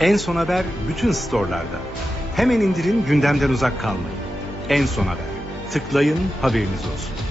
En son haber bütün storelarda. Hemen indirin gündemden uzak kalmayın. En son haber. Tıklayın haberiniz olsun.